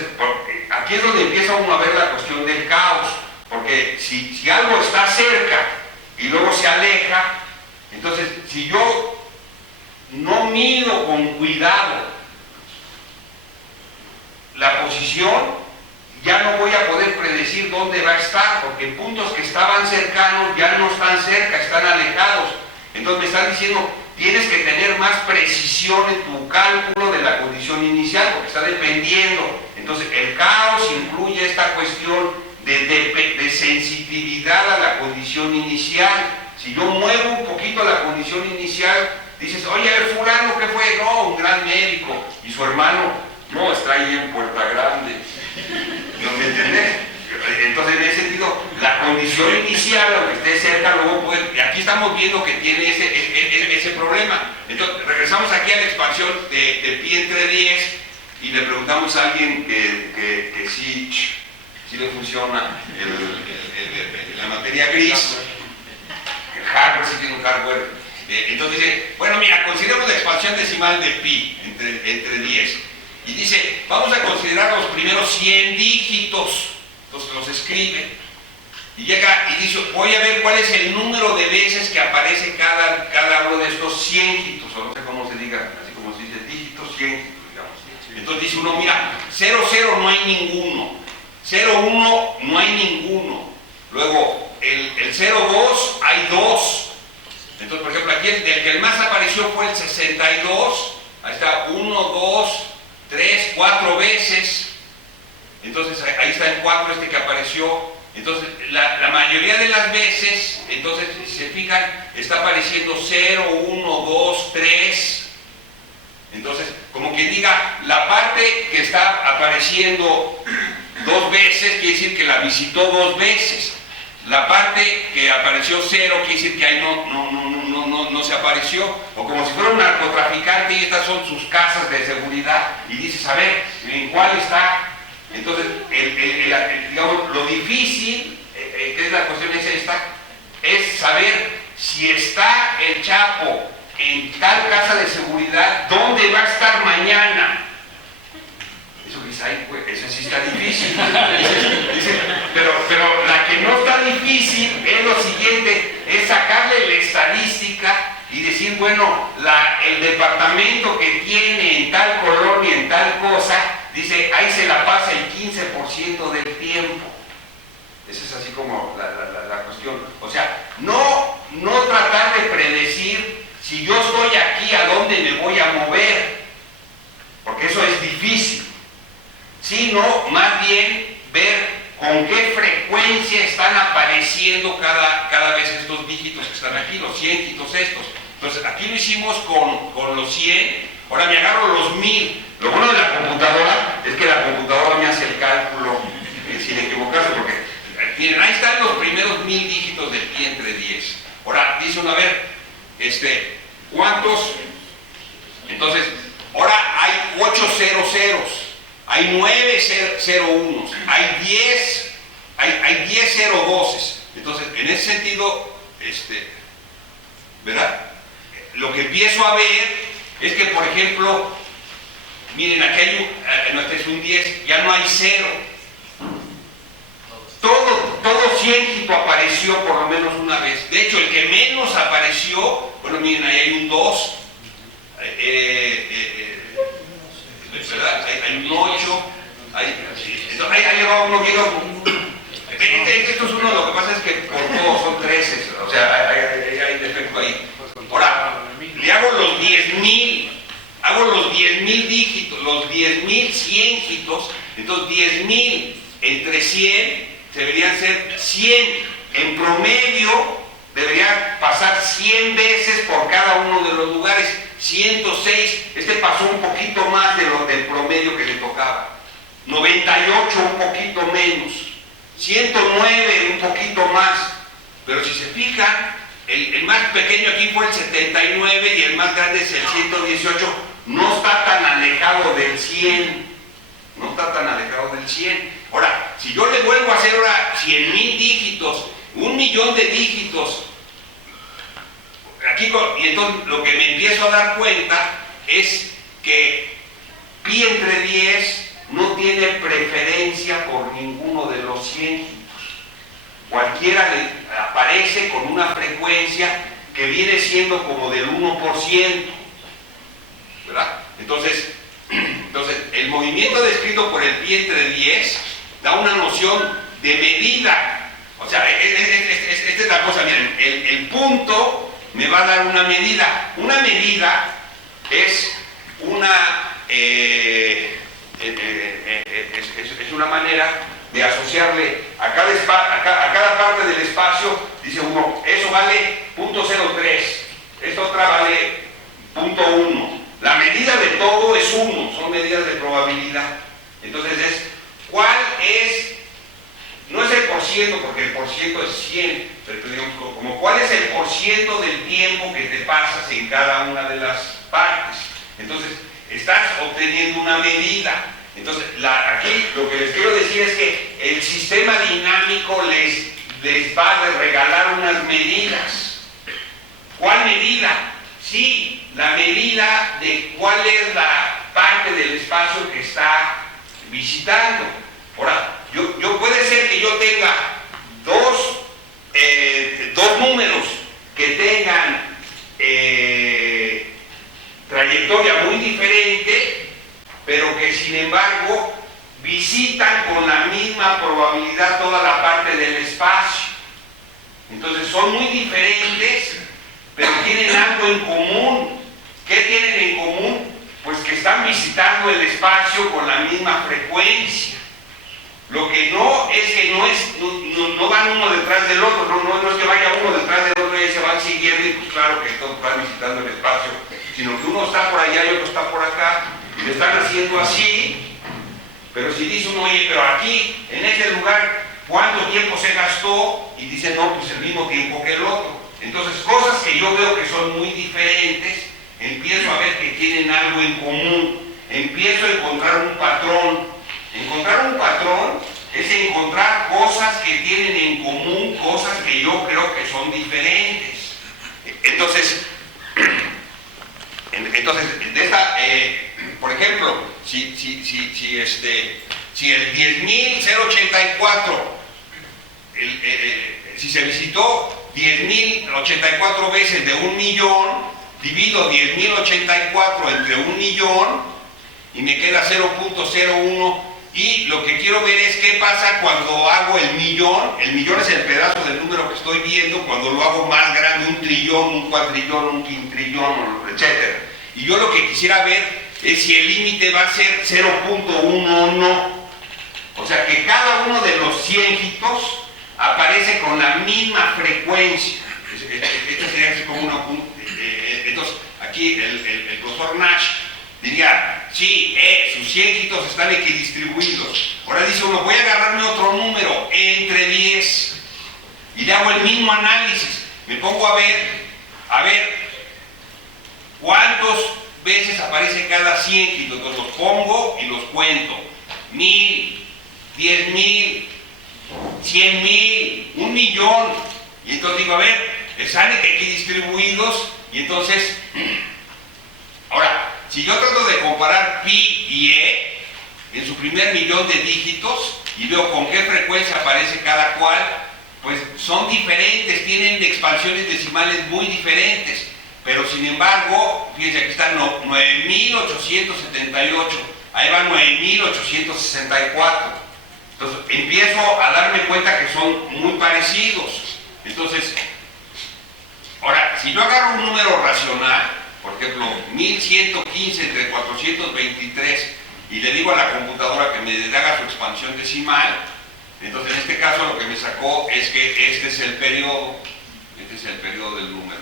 aquí es donde empieza uno a ver la cuestión del caos, porque si algo está cerca y luego se aleja, entonces si yo no mido con cuidado la posición, ya no voy a poder predecir dónde va a estar, porque puntos que estaban cercanos ya no están cerca, están alejados. Entonces me están diciendo, tienes que tener más precisión en tu cálculo de la condición inicial, porque está dependiendo. Entonces el caos incluye esta cuestión de sensitividad a la condición inicial. Si yo muevo un poquito la condición inicial, dices, oye, el fulano, ¿qué fue? No, un gran médico. Y su hermano, no, está ahí en Puerta Grande. ¿No me entiendes? Entonces, en ese sentido, la condición inicial, aunque esté cerca, luego puede... Aquí estamos viendo que tiene ese problema. Entonces, regresamos aquí a la expansión de pi entre 10 y le preguntamos a alguien que sí le funciona la materia gris. El hardware sí tiene un hardware. Entonces dice, bueno, mira, consideremos la expansión decimal de pi entre 10. Y dice, vamos a considerar los primeros 100 dígitos. Entonces los escribe. Y llega y dice, voy a ver cuál es el número de veces que aparece cada uno de estos 100 dígitos, o no sé cómo se diga, así como se dice, dígitos, 100 dígitos, digamos. Entonces dice uno, mira, 00 no hay ninguno, 01 no hay ninguno. Luego, el 02 hay 2. Entonces, por ejemplo, aquí del que el más apareció fue el 62. Ahí está, 1, 2, 3, 4 veces. Entonces, ahí está el 4 este que apareció. Entonces, la mayoría de las veces, entonces, si se fijan, está apareciendo 0, 1, 2, 3. Entonces, como quien diga, la parte que está apareciendo 2 veces, quiere decir que la visitó 2 veces. La parte que apareció 0 quiere decir que ahí no se apareció. O como si fuera un narcotraficante y estas son sus casas de seguridad. Y dices, a ver, ¿en cuál está? Entonces, digamos, lo difícil, que es la cuestión es esta, es saber si está el Chapo en tal casa de seguridad, ¿dónde va a estar mañana? Eso dice, ay, pues, eso sí está difícil. Pero la que no está difícil es lo siguiente, es sacarle la estadística y decir, bueno, el departamento que tiene en tal colonia, en tal cosa, dice, ahí se la pasa el 15% del tiempo. Esa es así como la cuestión. O sea, no tratar de predecir si yo estoy aquí, a dónde me voy a mover, porque eso es difícil. Sino, más bien, ver con qué frecuencia están apareciendo cada vez estos dígitos que están aquí, los 100 dígitos estos. Entonces, aquí lo hicimos con los 100, ahora me agarro los 1000. Lo bueno de la computadora es que la computadora me hace el cálculo sin equivocarse, porque miren, ahí están los primeros 1000 dígitos del pi entre 10. Ahora, dice uno, a ver, ¿cuántos? Entonces, ahora hay 8 ceros. Hay hay 9 0-1s, hay 10 0-12s. Entonces, en ese sentido, ¿verdad? Lo que empiezo a ver es que, por ejemplo, miren, aquí hay este es un 10, ya no hay 0. Todo ciéngito apareció por lo menos una vez. De hecho, el que menos apareció, bueno, miren, ahí hay un 2, ¿verdad? Hay un 8, ahí va uno, esto es uno, lo que pasa es que por todos son 13, o sea, hay defecto ahí. Ahora, le hago los 10,000, hago los 10,000 dígitos, los 10,000 ciéngitos, entonces 10,000 entre 100 deberían ser 100. En promedio debería pasar 100 veces por cada uno de los lugares. 106, pasó un poquito más del promedio que le tocaba. 98, un poquito menos. 109, un poquito más. Pero si se fijan, el más pequeño aquí fue el 79 y el más grande es el 118. No está tan alejado del 100. No está tan alejado del 100. Ahora, si yo le vuelvo a hacer ahora 100,000 dígitos, 1,000,000 de dígitos, aquí, y entonces lo que me empiezo a dar cuenta es que pi entre 10 no tiene preferencia por ninguno de los ciéngitos. Cualquiera le aparece con una frecuencia que viene siendo como del 1%, ¿verdad? Entonces, el movimiento descrito por el pi entre 10 da una noción de medida. O sea, esta es la cosa, miren, el punto me va a dar una medida. Una medida es una manera de asociarle a cada parte del espacio, dice uno, eso vale 0.03, esta otra vale 0.1. La medida de todo es 1, son medidas de probabilidad. Entonces ¿cuál es? No es el porciento, porque el porciento es 100, pero digamos, como ¿cuál es el porciento del tiempo que te pasas en cada una de las partes? Entonces, estás obteniendo una medida. Entonces, aquí lo que les quiero decir es que el sistema dinámico les va a regalar unas medidas. ¿Cuál medida? Sí, la medida de cuál es la parte del espacio que está visitando. Ahora, puede ser que yo tenga dos números que tengan trayectoria muy diferente, pero que sin embargo visitan con la misma probabilidad toda la parte del espacio. Entonces son muy diferentes, pero tienen algo en común. ¿Qué tienen en común? Pues que están visitando el espacio con la misma frecuencia. Lo que no es que no van uno detrás del otro, no es que vaya uno detrás del otro y se van siguiendo y pues claro que todos van visitando el espacio, sino que uno está por allá y otro está por acá y lo están haciendo así. Pero si dice uno, oye, pero aquí, en este lugar, ¿cuánto tiempo se gastó? Y dice, no, pues el mismo tiempo que el otro. Entonces, cosas que yo veo que son muy diferentes, empiezo a ver que tienen algo en común, empiezo a encontrar un patrón. Encontrar un patrón es encontrar cosas que tienen en común, cosas que yo creo que son diferentes. Entonces por ejemplo, si el 10,084, si se visitó 10,084 veces de 1,000,000, divido 10,084 entre 1,000,000 y me queda 0.01. Y lo que quiero ver es qué pasa cuando hago el millón. El millón es el pedazo del número que estoy viendo, cuando lo hago más grande, 1,000,000,000, un cuatrillón, un quintrillón, etc. Y yo lo que quisiera ver es si el límite va a ser 0.1 o no. O sea, que cada uno de los ciéngitos aparece con la misma frecuencia. Esto sería así como entonces, aquí el profesor Nash diría, sí, sus ciéngitos están equidistribuidos. Ahora dice uno, voy a agarrarme otro número, entre 10, y le hago el mismo análisis. Me pongo a ver cuántas veces aparece cada ciéngito. Entonces los pongo y los cuento. 1000, 10,000, 100,000, 1,000,000. Y entonces digo, a ver, sale que aquí distribuidos, y entonces, ahora, si yo trato de comparar pi y e en su primer millón de dígitos y veo con qué frecuencia aparece cada cual, pues son diferentes, tienen expansiones decimales muy diferentes, pero sin embargo, fíjense, aquí están 9,878, ahí va 9,864. Entonces empiezo a darme cuenta que son muy parecidos. Entonces, ahora, si yo agarro un número racional, por ejemplo, 1115 entre 423, y le digo a la computadora que me haga su expansión decimal, entonces en este caso lo que me sacó es que este es el periodo del número.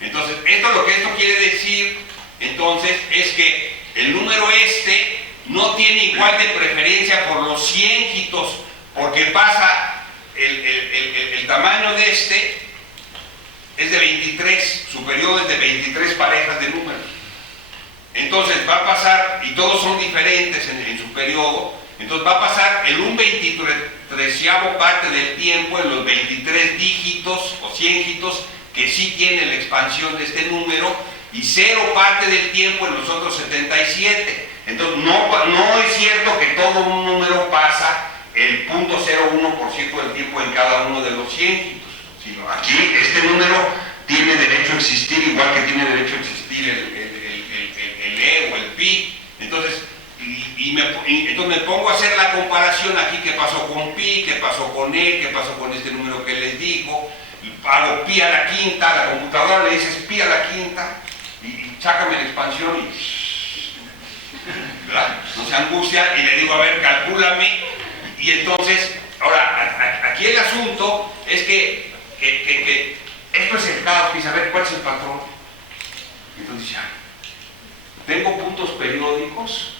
Entonces, lo que esto quiere decir, entonces, es que el número no tiene igual de preferencia por los ciéngitos, porque pasa, el tamaño de es de 23, su periodo es de 23 parejas de números. Entonces va a pasar, y todos son diferentes en su periodo, entonces va a pasar el 1/23avo parte del tiempo en los 23 dígitos o ciéngitos que sí tiene la expansión de este número, y 0 parte del tiempo en los otros 77. Entonces no es cierto que todo un número pasa el 0.01% del tiempo en cada uno de los ciéngitos, sino aquí este número tiene derecho a existir igual que tiene derecho a existir el E o el pi. Entonces, entonces me pongo a hacer la comparación aquí, qué pasó con pi, qué pasó con E, qué pasó con este número que les digo, hago pi a la quinta, a la computadora le dices pi a la quinta, y sácame la expansión y ¿verdad? No se angustia, y le digo, a ver, calcúlame. Y entonces, ahora, aquí el asunto es que esto es el caos, y saber cuál es el patrón. Entonces ya, tengo puntos periódicos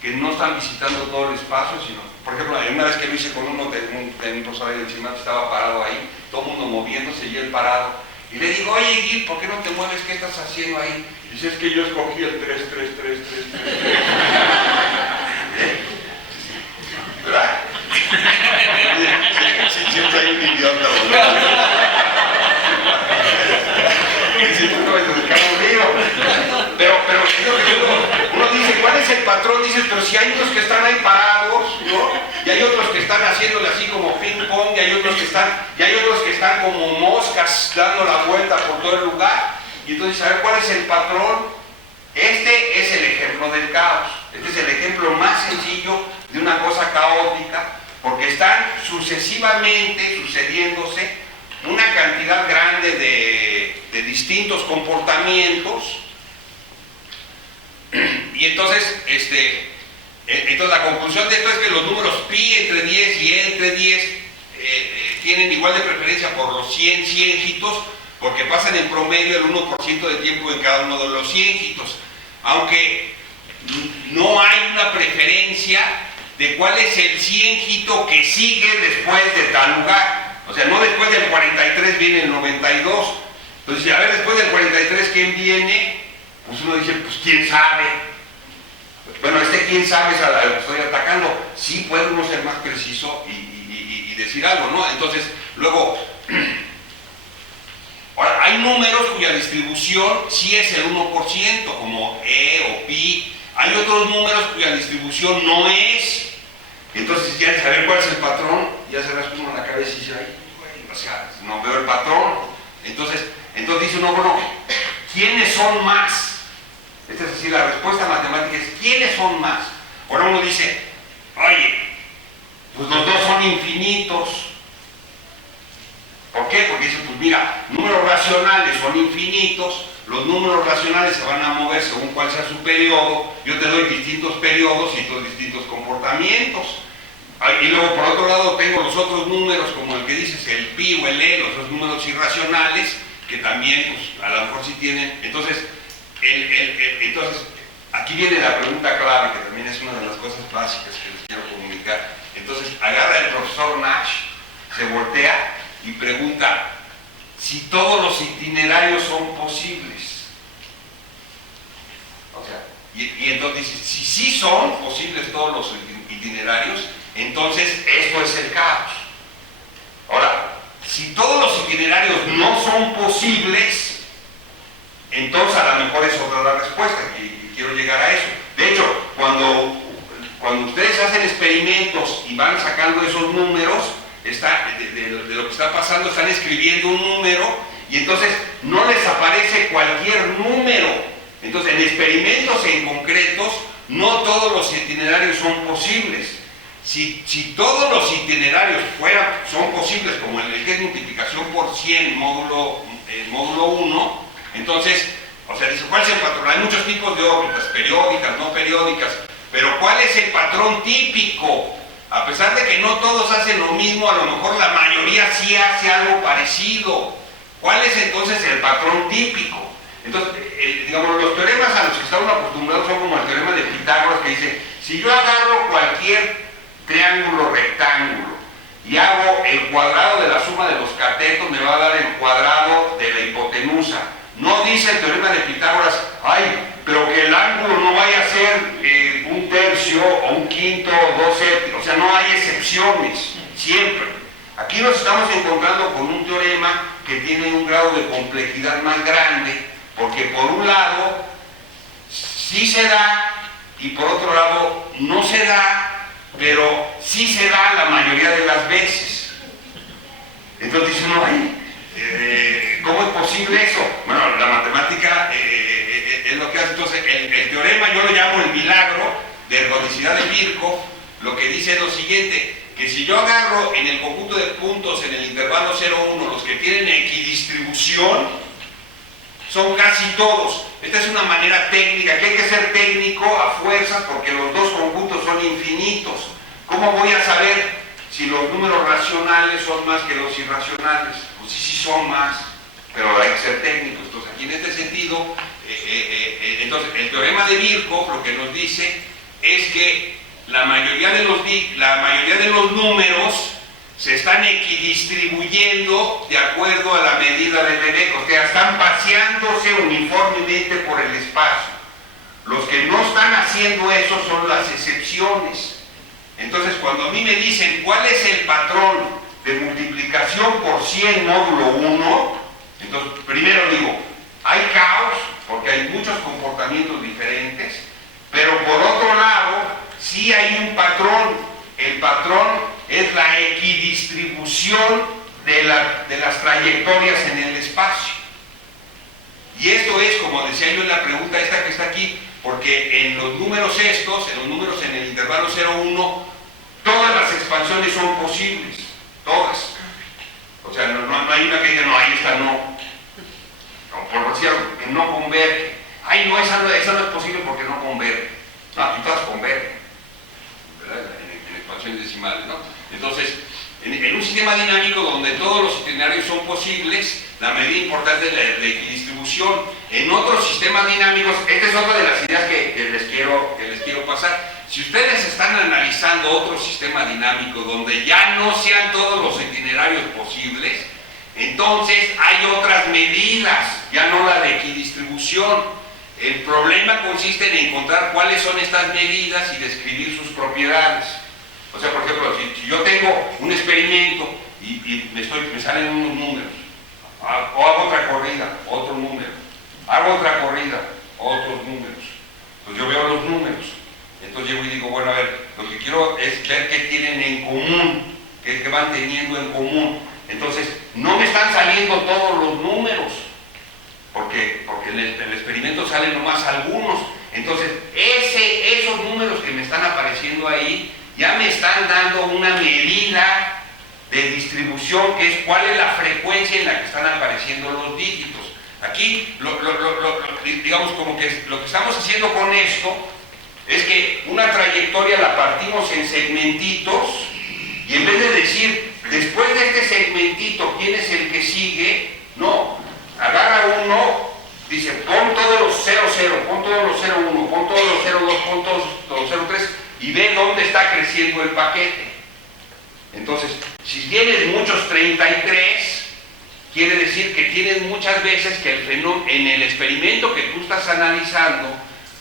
que no están visitando todo el espacio, sino, por ejemplo, una vez que lo hice con uno de un Rosario del Cimato, estaba parado ahí, todo el mundo moviéndose y él parado. Y le digo, oye Gil, ¿por qué no te mueves? ¿Qué estás haciendo ahí? Y dice, es que yo escogí el 3, 3, 3, 3, 3. ¿Verdad? Sí, siempre hay un idiota, ¿verdad? Pero uno dice, ¿cuál es el patrón? Dices, pero si hay unos que están ahí parados, ¿no? Y hay otros que están haciéndole así como ping pong, y hay otros que están como moscas dando la vuelta por todo el lugar. Y entonces, a ver, ¿cuál es el patrón? Este es el ejemplo del caos. Este es el ejemplo más sencillo de una cosa caótica, porque están sucesivamente sucediéndose una cantidad grande de distintos comportamientos. Y entonces, entonces la conclusión de esto es que los números pi entre 10 y e entre 10 tienen igual de preferencia por los 100 ciéngitos, porque pasan en promedio el 1% de tiempo en cada uno de los ciéngitos, aunque no hay una preferencia de cuál es el ciéngito que sigue después de tal lugar. O sea, no después del 43 viene el 92. Entonces, a ver, después del 43, ¿quién viene? Pues uno dice, pues quién sabe. Bueno, quién sabe es a lo que estoy atacando. Sí puede uno ser más preciso y decir algo, ¿no? Entonces, luego, ahora, hay números cuya distribución sí es el 1%, como E o pi. Hay otros números cuya distribución no es. Entonces, si quieres saber cuál es el patrón, ya se raspa uno en la cabeza y dice, ay, o sea, no veo el patrón. Entonces dice uno, bueno, ¿quiénes son más? Esta es así, la respuesta matemática es, ¿quiénes son más? Ahora uno dice, oye, pues los dos son infinitos. ¿Por qué? Porque dice, pues mira, números racionales son infinitos, los números racionales se van a mover según cuál sea su periodo, yo te doy distintos periodos y todos distintos comportamientos. Y luego por otro lado tengo los otros números, como el que dices, el pi o el e, los dos números irracionales, que también, pues, a lo mejor sí tienen. Entonces, entonces, aquí viene la pregunta clave, que también es una de las cosas básicas que les quiero comunicar. Entonces, agarra el profesor Nash, se voltea y pregunta si todos los itinerarios son posibles. O sea, Y entonces, si sí son posibles todos los itinerarios, entonces esto es el caos. Ahora, si todos los itinerarios no son posibles, entonces a lo mejor es otra la respuesta, y quiero llegar a eso. De hecho, cuando ustedes hacen experimentos y van sacando esos números, de lo que está pasando, están escribiendo un número, y entonces no les aparece cualquier número. Entonces, en experimentos en concretos, no todos los itinerarios son posibles. Si todos los itinerarios son posibles, como el que es multiplicación por 100, módulo 1, entonces, o sea, dice, ¿cuál es el patrón? Hay muchos tipos de órbitas, periódicas, no periódicas, pero ¿cuál es el patrón típico? A pesar de que no todos hacen lo mismo, a lo mejor la mayoría sí hace algo parecido. ¿Cuál es entonces el patrón típico? Entonces, digamos, los teoremas a los que estamos acostumbrados son como el teorema de Pitágoras, que dice, si yo agarro cualquier triángulo rectángulo y hago el cuadrado de la suma de los catetos, me va a dar el cuadrado de la hipotenusa. No dice el teorema de Pitágoras, ay, pero que el ángulo no vaya a ser un tercio o un quinto o 2 séptimos, o sea, no hay excepciones, siempre. Aquí nos estamos encontrando con un teorema que tiene un grado de complejidad más grande, porque por un lado sí se da y por otro lado no se da, pero sí se da la mayoría de las veces. Entonces dice uno, ¿cómo es posible eso? Bueno, la matemática es lo que hace. Entonces el teorema yo lo llamo el milagro de ergodicidad de Birkhoff. Lo que dice es lo siguiente, que si yo agarro en el conjunto de puntos en el intervalo 0,1 los que tienen equidistribución, son casi todos. Esta es una manera técnica, que hay que ser técnico a fuerzas porque los dos conjuntos son infinitos. ¿Cómo voy a saber si los números racionales son más que los irracionales? Pues sí son más, pero hay que ser técnico. Entonces, aquí en este sentido, entonces el teorema de Birkhoff lo que nos dice es que la mayoría de los números se están equidistribuyendo de acuerdo a la medida de Lebesgue, o sea, están paseándose uniformemente por el espacio. Los que no están haciendo eso son las excepciones. Entonces, cuando a mí me dicen cuál es el patrón de multiplicación por 100 módulo 1, entonces primero digo, hay caos, porque hay muchos comportamientos diferentes, pero por otro lado, sí hay un patrón. El patrón es la equidistribución de las trayectorias en el espacio. Y esto es, como decía yo en la pregunta esta que está aquí, porque en los números en el intervalo 0,1, todas las expansiones son posibles, todas. O sea, no hay una que diga, no, ahí esta no. Por decir algo, que no converge. Ay, no, esa no es posible porque no converge. No, aquí todas convergen, ¿verdad? En expansiones decimales, ¿no? Entonces, en un sistema dinámico donde todos los itinerarios son posibles, la medida importante es la equidistribución. En otros sistemas dinámicos, esta es otra de las ideas que les quiero pasar. Si ustedes están analizando otro sistema dinámico donde ya no sean todos los itinerarios posibles, entonces hay otras medidas, ya no la de equidistribución. El problema consiste en encontrar cuáles son estas medidas y describir sus propiedades. O sea, por ejemplo, si yo tengo un experimento y me salen unos números, o hago otra corrida, otro número, hago otra corrida, otros números, pues yo veo los números, entonces llego y digo, bueno, a ver, lo que quiero es ver qué tienen en común, qué van teniendo en común. Entonces, no me están saliendo todos los números, porque en el experimento salen nomás algunos. Entonces, esos números que me están apareciendo ahí, ya me están dando una medida de distribución, que es cuál es la frecuencia en la que están apareciendo los dígitos. Aquí, digamos, como que lo que estamos haciendo con esto es que una trayectoria la partimos en segmentitos, y en vez de decir, después de este segmentito, ¿quién es el que sigue? No, agarra uno, dice, pon todos los 00, pon todos los 01, pon todos los 02, pon todos los 03, y ve dónde está creciendo el paquete. Entonces, si tienes muchos 33, quiere decir que tienes muchas veces que el fenómeno, en el experimento que tú estás analizando,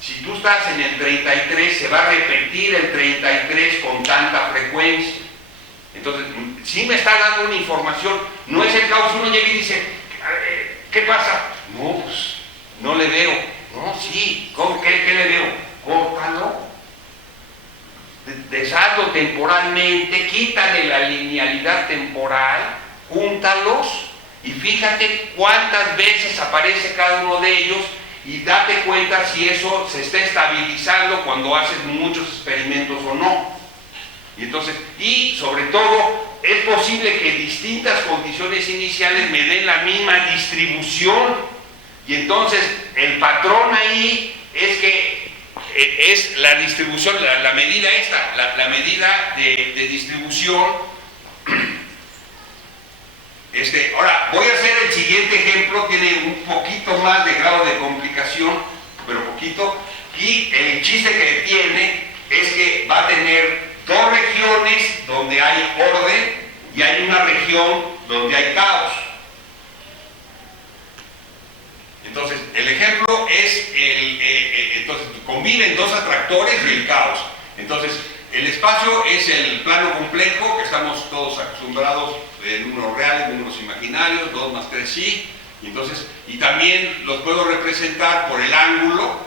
Si tú estás en el 33, se va a repetir el 33 con tanta frecuencia. Entonces, si me está dando una información, no es el caos. Uno llega y dice, ¿qué pasa? No, pues, no le veo. No, sí, ¿qué le veo? Córtalo. Deshazlo temporalmente, quítale la linealidad temporal, júntalos y fíjate cuántas veces aparece cada uno de ellos y date cuenta si eso se está estabilizando cuando haces muchos experimentos o no. Y entonces, y sobre todo, es posible que distintas condiciones iniciales me den la misma distribución. Y entonces, el patrón ahí es que es la distribución, la medida esta, la medida de distribución. Ahora, voy a hacer el siguiente ejemplo, tiene un poquito más de grado de complicación, pero poquito, y el chiste que tiene es que va a tener dos regiones donde hay orden y hay una región donde hay caos. Entonces, el ejemplo es, entonces conviven dos atractores y el caos. Entonces, el espacio es el plano complejo, que estamos todos acostumbrados en números reales, números imaginarios, 2 más 3 sí, y también los puedo representar por el ángulo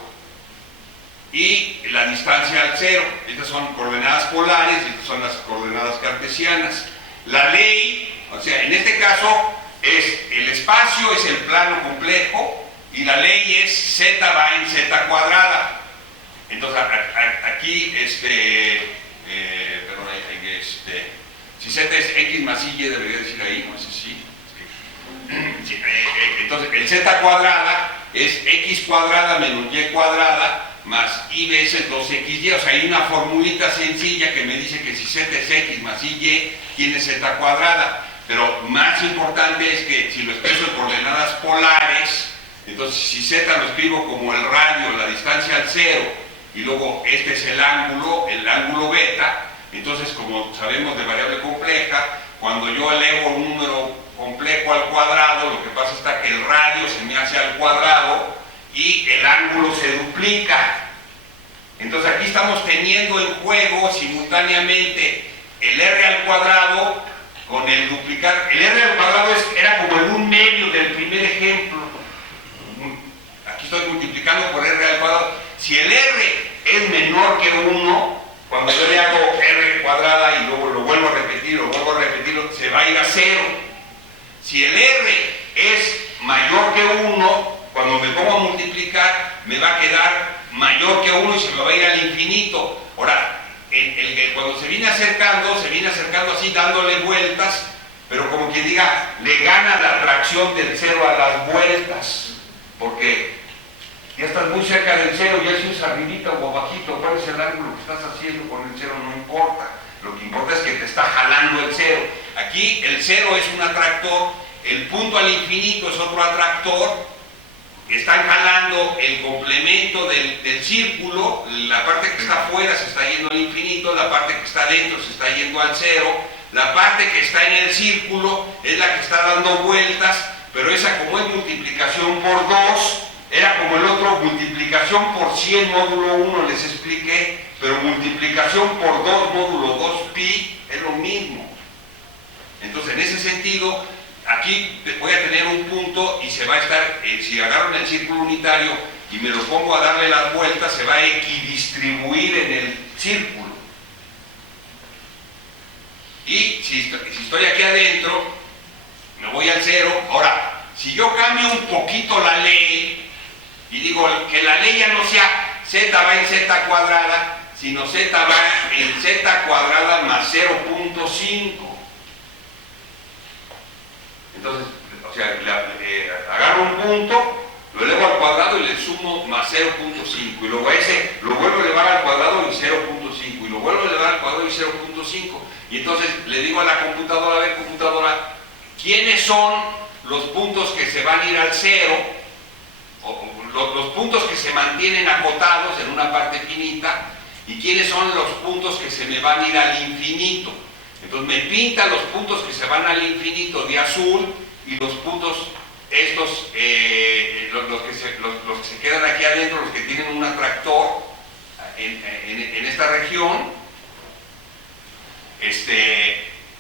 y la distancia al cero. Estas son coordenadas polares y estas son las coordenadas cartesianas. La ley, o sea, en este caso, es el espacio es el plano complejo y la ley es z va en z cuadrada. Entonces, aquí, perdón, si z es x más y debería decir ahí, no sé si. Entonces, el z cuadrada es x cuadrada menos y cuadrada más y veces 2xy. O sea, hay una formulita sencilla que me dice que si z es x más y tiene z cuadrada. Pero más importante es que si lo expreso en coordenadas polares, entonces si z lo escribo como el radio, la distancia al cero, y luego este es el ángulo beta, entonces como sabemos de variable compleja, cuando yo elevo un número complejo al cuadrado, lo que pasa está que el radio se me hace al cuadrado y el ángulo se duplica. Entonces aquí estamos teniendo en juego simultáneamente el r al cuadrado con el duplicar. El r al cuadrado era como el 1/2 del primer ejemplo. Aquí estoy multiplicando por r al cuadrado. Si el r es menor que 1, cuando yo le hago r cuadrada y luego lo vuelvo a repetir, se va a ir a 0. Si el r es mayor que 1, cuando me pongo a multiplicar, me va a quedar mayor que 1 y se me va a ir al infinito. Ahora, cuando se viene acercando así dándole vueltas, pero como quien diga, le gana la atracción del cero a las vueltas, porque ya estás muy cerca del cero, ya si es arribita o abajito, cuál es el ángulo que estás haciendo con el cero, no importa. Lo que importa es que te está jalando el cero. Aquí el cero es un atractor, el punto al infinito es otro atractor. Están jalando el complemento del círculo, la parte que está afuera se está yendo al infinito, la parte que está dentro se está yendo al cero, la parte que está en el círculo es la que está dando vueltas, pero esa como es multiplicación por 2, era como el otro, multiplicación por 100 módulo 1 les expliqué, pero multiplicación por 2 módulo 2 pi es lo mismo. Entonces en ese sentido, aquí voy a tener un punto y se va a estar, si agarro en el círculo unitario y me lo pongo a darle las vueltas, se va a equidistribuir en el círculo. Y si estoy aquí adentro, me voy al cero. Ahora, si yo cambio un poquito la ley y digo que la ley ya no sea z va en z cuadrada, sino z va en z cuadrada más 0.5. Entonces, o sea, agarro un punto, lo elevo al cuadrado y le sumo más 0.5, y luego a ese lo vuelvo a elevar al cuadrado y 0.5, y lo vuelvo a elevar al cuadrado y 0.5. Y entonces le digo a la computadora, a ver computadora, ¿quiénes son los puntos que se van a ir al cero? O los puntos que se mantienen acotados en una parte finita, y quiénes son los puntos que se me van a ir al infinito. Entonces me pinta los puntos que se van al infinito de azul y los puntos estos, los que se quedan aquí adentro, los que tienen tienen un atractor en esta región.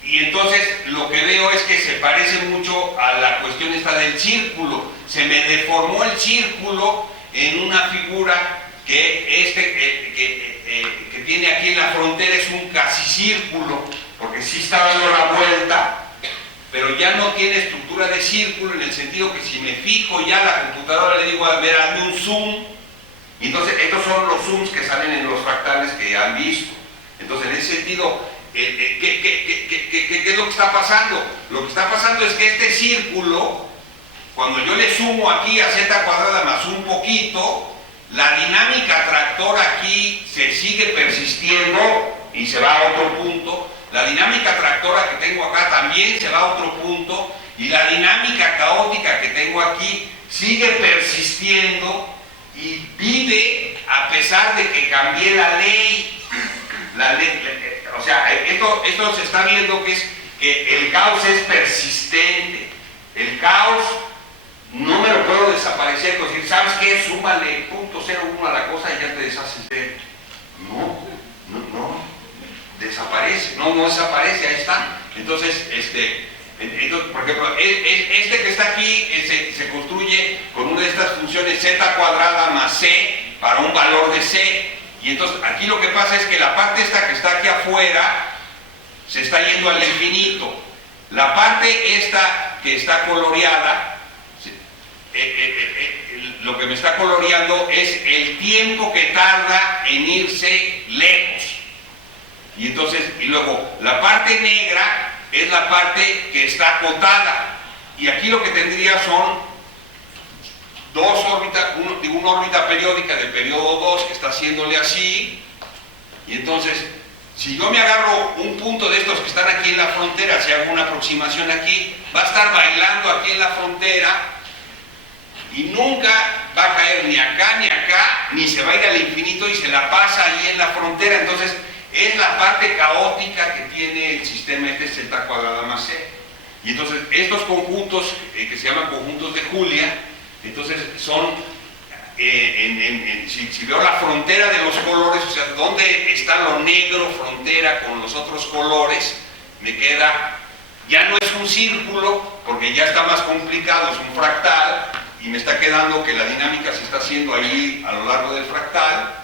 Y entonces lo que veo es que se parece mucho a la cuestión esta del círculo. Se me deformó el círculo en una figura que que tiene aquí en la frontera es un casi círculo, porque sí está dando la vuelta, pero ya no tiene estructura de círculo, en el sentido que si me fijo ya a la computadora le digo, a ver, hazme un zoom, y entonces estos son los zooms que salen en los fractales que han visto. Entonces, en ese sentido, ¿qué es lo que está pasando? Lo que está pasando es que este círculo, cuando yo le sumo aquí a z cuadrada más un poquito, la dinámica tractora aquí se sigue persistiendo y se va a otro punto. La dinámica tractora que tengo acá también se va a otro punto, y la dinámica caótica que tengo aquí sigue persistiendo y vive a pesar de que cambié la ley. O sea, esto se está viendo que el caos es persistente. El caos no me lo puedo desaparecer, con decir, ¿sabes qué? Súmale 0.01 a la cosa y ya te deshaces de él. No desaparece, no desaparece, ahí está. Entonces, por ejemplo, este que está aquí se construye con una de estas funciones z cuadrada más c para un valor de c. Y entonces aquí lo que pasa es que la parte esta que está aquí afuera se está yendo al infinito. La parte esta que está coloreada, lo que me está coloreando es el tiempo que tarda en irse lejos. Y entonces, y luego la parte negra es la parte que está acotada. Y aquí lo que tendría son dos órbitas, una órbita periódica del periodo 2 que está haciéndole así. Y entonces, si yo me agarro un punto de estos que están aquí en la frontera, si hago una aproximación aquí, va a estar bailando aquí en la frontera y nunca va a caer ni acá, ni se va a ir al infinito y se la pasa ahí en la frontera. Entonces, es la parte caótica que tiene el sistema z cuadrada más c. Y entonces, estos conjuntos, que se llaman conjuntos de Julia, entonces son, si veo la frontera de los colores, o sea, dónde está lo negro, frontera con los otros colores, me queda, ya no es un círculo, porque ya está más complicado, es un fractal, y me está quedando que la dinámica se está haciendo ahí a lo largo del fractal.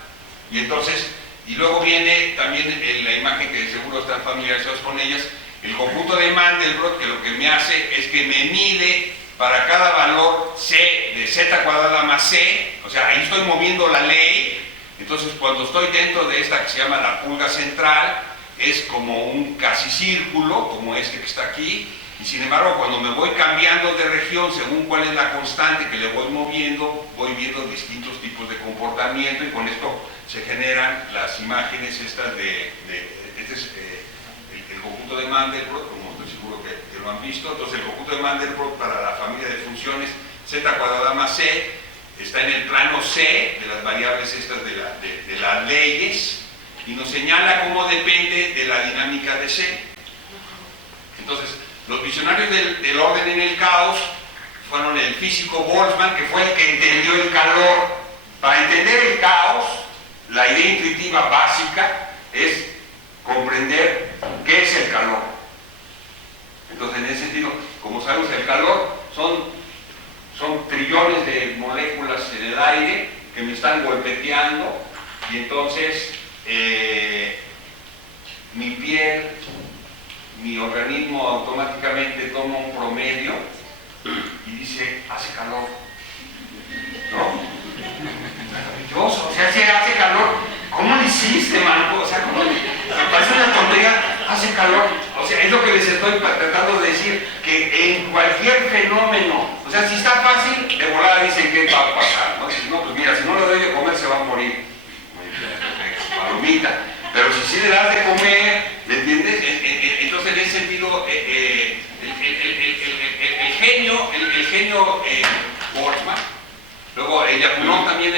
Y entonces, y luego viene también la imagen que seguro están familiarizados con ellas, el conjunto de Mandelbrot, que lo que me hace es que me mide para cada valor c de z cuadrada más c, o sea, ahí estoy moviendo la ley. Entonces, cuando estoy dentro de esta que se llama la pulga central, es como un casi círculo, como este que está aquí, y sin embargo, cuando me voy cambiando de región, según cuál es la constante que le voy moviendo, voy viendo distintos tipos de comportamiento, y con esto se generan las imágenes estas este es el conjunto de Mandelbrot, como estoy seguro que lo han visto. Entonces, el conjunto de Mandelbrot para la familia de funciones z cuadrada más c está en el plano c de las variables estas de las leyes, y nos señala cómo depende de la dinámica de c. Entonces, los visionarios del orden en el caos fueron el físico Boltzmann, que fue el que entendió el calor. Para entender el caos, la idea intuitiva básica es comprender qué es el calor. Entonces, en ese sentido, como sabemos, el calor son trillones de moléculas en el aire que me están golpeteando, y entonces mi piel, mi organismo automáticamente toma un promedio y dice, hace calor, ¿no? Maravilloso, o sea, si hace calor, ¿cómo lo hiciste, Marco? O sea, ¿cómo me parece una tontería, hace calor? O sea, es lo que les estoy tratando de decir, que en cualquier fenómeno, o sea, si está fácil, de volada dicen qué va a pasar, ¿no? No, pues mira, si no le doy de comer se va a morir, palomita. Pero si sí le das de comer, ¿me entiendes? Entonces, en ese sentido, el genio Boltzmann, luego Lyapunov también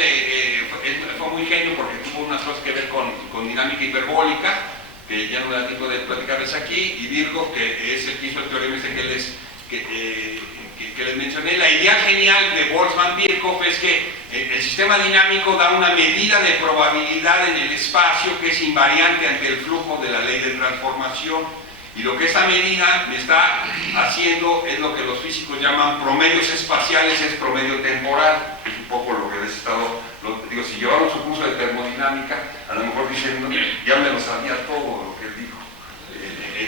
fue muy genio porque tuvo unas cosas que ver con dinámica hiperbólica, que ya no da tiempo de platicarles aquí, y Virgo, que es el que hizo el teorema ese que que les mencioné, la idea genial de Boltzmann-Birkhoff es que el sistema dinámico da una medida de probabilidad en el espacio que es invariante ante el flujo de la ley de transformación. Y lo que esa medida me está haciendo es lo que los físicos llaman promedios espaciales, es promedio temporal. Es un poco lo que les he estado, digo, si llevamos un curso de termodinámica, a lo mejor dicen, no, ya me lo sabía todo lo que él dijo.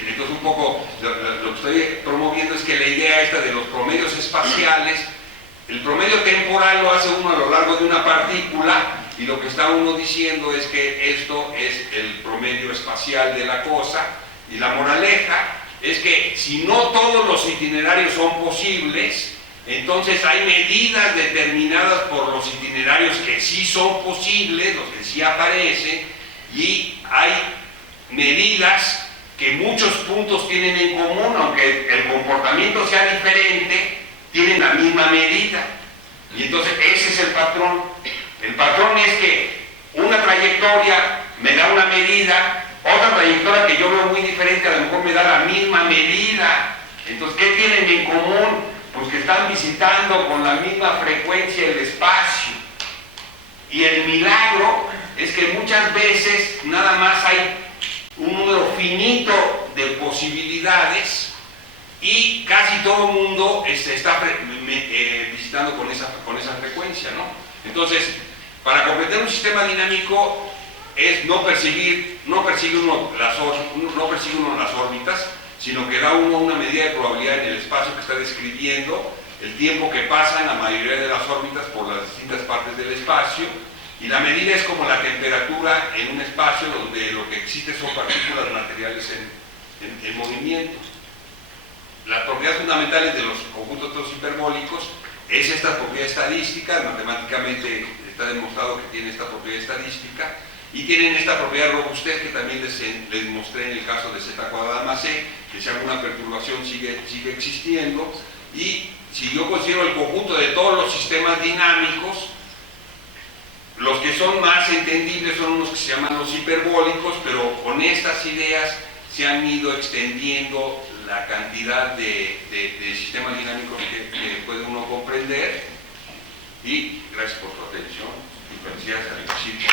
Entonces un poco lo que estoy promoviendo es que la idea esta de los promedios espaciales, el promedio temporal lo hace uno a lo largo de una partícula, y lo que está uno diciendo es que esto es el promedio espacial de la cosa. Y la moraleja es que si no todos los itinerarios son posibles, entonces hay medidas determinadas por los itinerarios que sí son posibles, los que sí aparecen, y hay medidas que muchos puntos tienen en común, aunque el comportamiento sea diferente, tienen la misma medida. Y entonces ese es el patrón. El patrón es que una trayectoria me da una medida, otra trayectoria que yo veo muy diferente a lo mejor me da la misma medida. Entonces, ¿qué tienen en común? Pues que están visitando con la misma frecuencia el espacio. Y el milagro es que muchas veces nada más hay un número finito de posibilidades y casi todo el mundo se está visitando con esa frecuencia, ¿no? Entonces, para comprender un sistema dinámico es no persigue uno las órbitas, sino que da uno una medida de probabilidad en el espacio que está describiendo, el tiempo que pasan la mayoría de las órbitas por las distintas partes del espacio, y la medida es como la temperatura en un espacio donde lo que existe son partículas materiales en movimiento. Las propiedades fundamentales de los conjuntos todos hiperbólicos es esta propiedad estadística, matemáticamente está demostrado que tiene esta propiedad estadística, y tienen esta propiedad de robustez que también les mostré en el caso de z cuadrada más e, que si alguna perturbación sigue existiendo, y si yo considero el conjunto de todos los sistemas dinámicos, los que son más entendibles son unos que se llaman los hiperbólicos, pero con estas ideas se han ido extendiendo la cantidad de sistemas dinámicos que puede uno comprender, y gracias por su atención y felicidades al equipo.